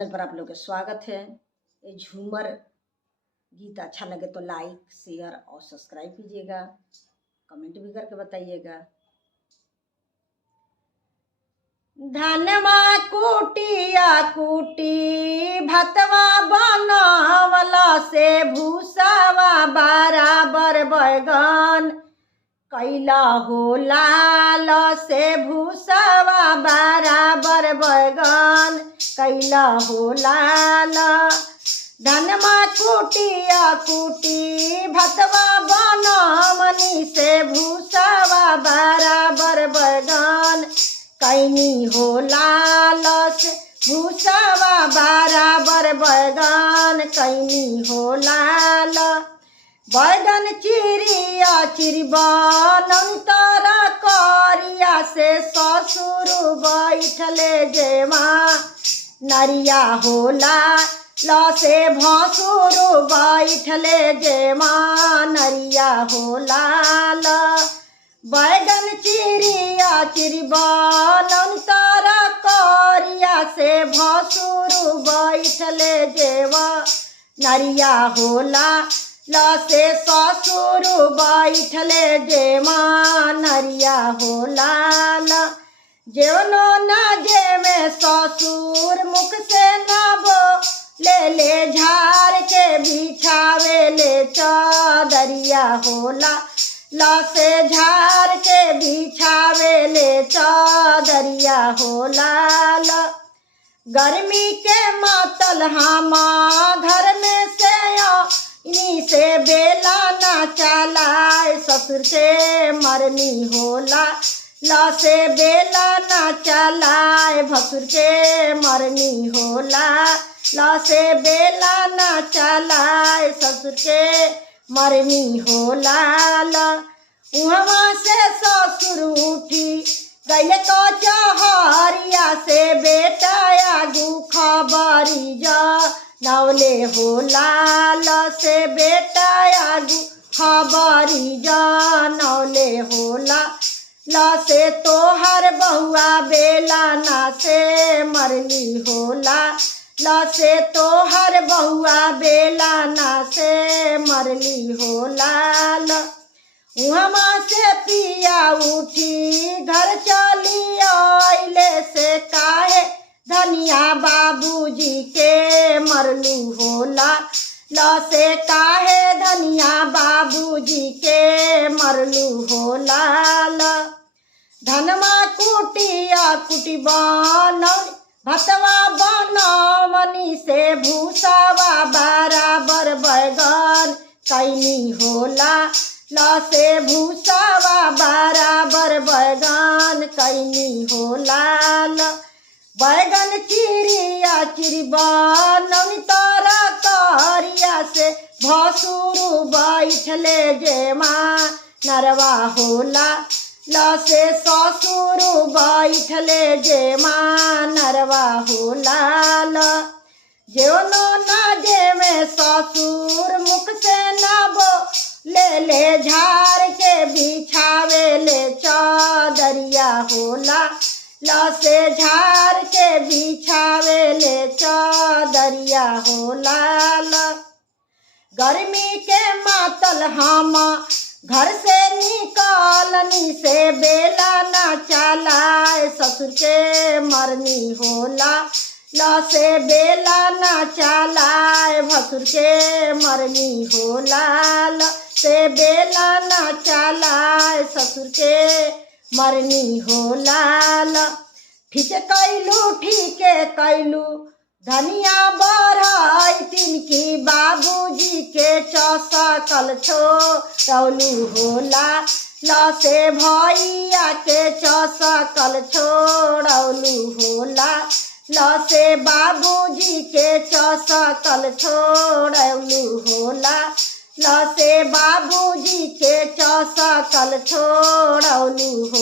Channel पर आप लोग का स्वागत है। ये झूमर गीत अच्छा लगे तो लाइक शेयर और सब्सक्राइब कीजिएगा, कमेंट भी करके बताइएगा। धनमा कुटिया कुटी भतवा बनावला से भूसावा बराबर बैगन कैला हो लाल से भूसावा बराबर बैगन कैला हो लाल। धनमा कुटिया कुटी भतवा बनमनी से भूसावा बराबर बैगन कैनी हो लाल से भूसावा बराबर बैगन कैनी हो लाल। बैगन चिरिया चिरबन अंतर करिया से ससुर बैठले जेमा नरिया होला लसे भसुर बैठले जेमा नरिया होला। बैगन चिरिया चिरबन अंतर करिया से भसुर बैठले जेवा नरिया होला लसे ससुर बैठले जेमा नरिया होला। जेवनो न जे में ससुर मुख से नबो ले झाड़ के बिछावे ले चादरिया होला लसे झाड़ के बिछावे ले चादरिया होला। गर्मी के मातल हामा घर में से इन्हीं से बेला ना चलाए ससुर से मरनी होला लसे बेला ना चलाए भसुर के मरनी होला लसे बेला ना चलाए ससुर के मरनी होला। उहवा से ससुर उठी गए तो चहरिया से बेटा आगू खबरी जा नवले होला लसे बेटा आगू खबरी जा नवले होला लसे तोहर बहुआ बेला ना से मरली होला लसे तोहर बहुआ बेला ना से मरली होला। उहमा से पिया उठी घर चली आइले से काहे धनिया बाबूजी के मरलू होला लसे काहे धनिया बाबूजी के मरलू होला। धनमा कुटिया कुटी बनौनी भतवा बनमनी से भूसावा बराबर बैगन कैनी होला लसे भूसावा बराबर बैगन कैनी होला। बैगन चिरिया चिरबन अंतर करिया से भसुर बैठले जेमा नरवा होला लसे ससुर बैठले जेमा नरवा होला। जेवनो न जे में ससुर मुख से नबो ले झाड़ के बिछावे ले चादरिया होला लसे झाड़ के बिछावे ले चादरिया होला। गर्मी के मातल हामा घर से निकालनी से बेला ना चलाए ससुर के मरनी होला लसे बेला ना चलाए भसुर के मरनी होला से बेला ना चलाए ससुर के मरनी होला। ठीक कैलू ठीक कैलू धनिया बढ़ाई तिनकी बाबूजी के चौसकल छोड़लू होला लसे भैया के चौसकल छोड़लू होला लसे बाबूजी के चौसकल छोड़लू होला लसे बाबूजी के चौसकल छोड़लू होला।